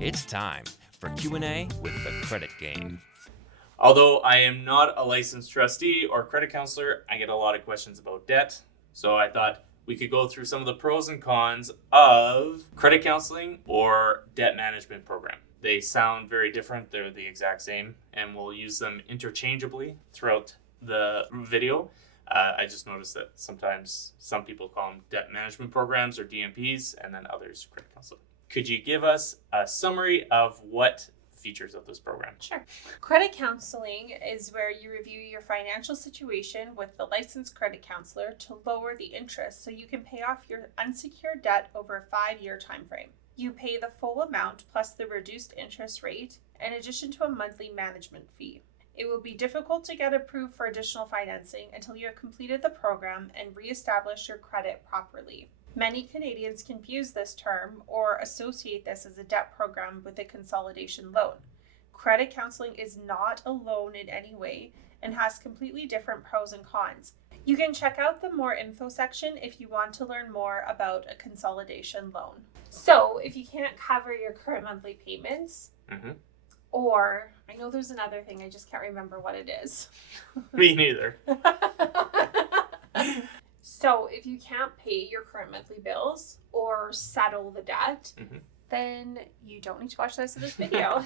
It's time for Q&A with the Credit Game. Although I am not a licensed trustee or credit counselor, I get a lot of questions about debt. So I thought we could go through some of the pros and cons of credit counseling or debt management program. They sound very different. They're the exact same, and we'll use them interchangeably throughout the video. I just noticed that sometimes some people call them debt management programs or DMPs, and then others credit counseling. Could you give us a summary of what features of this program? Sure. Credit counseling is where you review your financial situation with the licensed credit counselor to lower the interest so you can pay off your unsecured debt over a 5-year time frame. You pay the full amount plus the reduced interest rate in addition to a monthly management fee. It will be difficult to get approved for additional financing until you have completed the program and reestablished your credit properly. Many Canadians confuse this term or associate this as a debt program with a consolidation loan. Credit counseling is not a loan in any way and has completely different pros and cons. You can check out the more info section if you want to learn more about a consolidation loan. So if you can't cover your current monthly payments, or I know there's another thing, I just can't remember what it is. Me neither. So if you can't pay your current monthly bills or settle the debt, then you don't need to watch the rest of this video.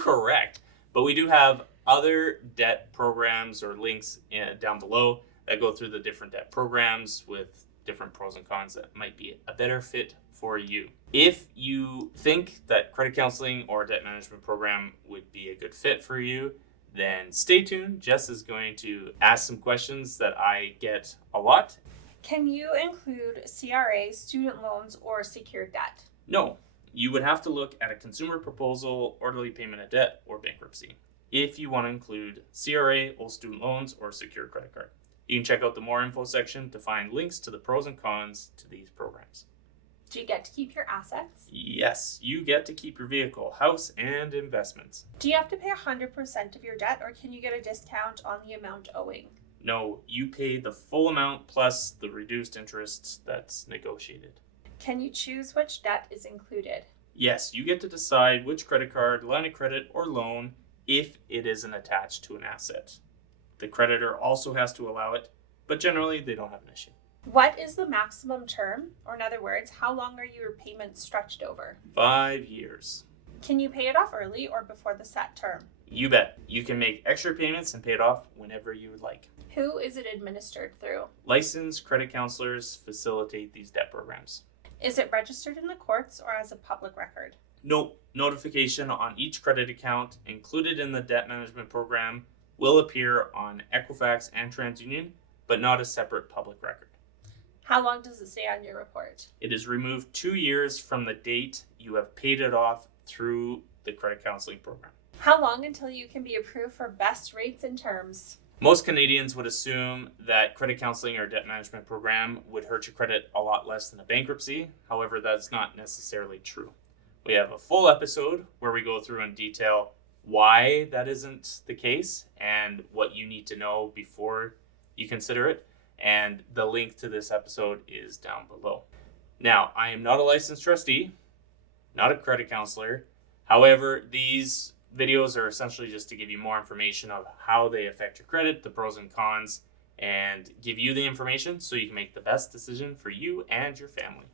Correct. But we do have other debt programs or links down below that go through the different debt programs with different pros and cons that might be a better fit for you. If you think that credit counseling or debt management program would be a good fit for you, then stay tuned. Jess is going to ask some questions that I get a lot. Can you include CRA, student loans, or secured debt? No, you would have to look at a consumer proposal, orderly payment of debt, or bankruptcy if you want to include CRA, old student loans, or secured credit card. You can check out the more info section to find links to the pros and cons to these programs. Do you get to keep your assets? Yes, you get to keep your vehicle, house, and investments. Do you have to pay 100% of your debt, or can you get a discount on the amount owing? No, you pay the full amount plus the reduced interest that's negotiated. Can you choose which debt is included? Yes, you get to decide which credit card, line of credit, or loan if it isn't attached to an asset. The creditor also has to allow it, but generally they don't have an issue. What is the maximum term? Or in other words, how long are your payments stretched over? 5 years. Can you pay it off early or before the set term? You bet. You can make extra payments and pay it off whenever you would like. Who is it administered through? Licensed credit counselors facilitate these debt programs. Is it registered in the courts or as a public record? Nope. Notification on each credit account included in the debt management program will appear on Equifax and TransUnion, but not a separate public record. How long does it stay on your report? It is removed 2 years from the date you have paid it off through the credit counseling program. How long until you can be approved for best rates and terms? Most Canadians would assume that credit counseling or debt management program would hurt your credit a lot less than a bankruptcy. However, that's not necessarily true. We have a full episode where we go through in detail why that isn't the case and what you need to know before you consider it. And the link to this episode is down below. Now, I am not a licensed trustee, not a credit counselor. However, these videos are essentially just to give you more information of how they affect your credit, the pros and cons, and give you the information so you can make the best decision for you and your family.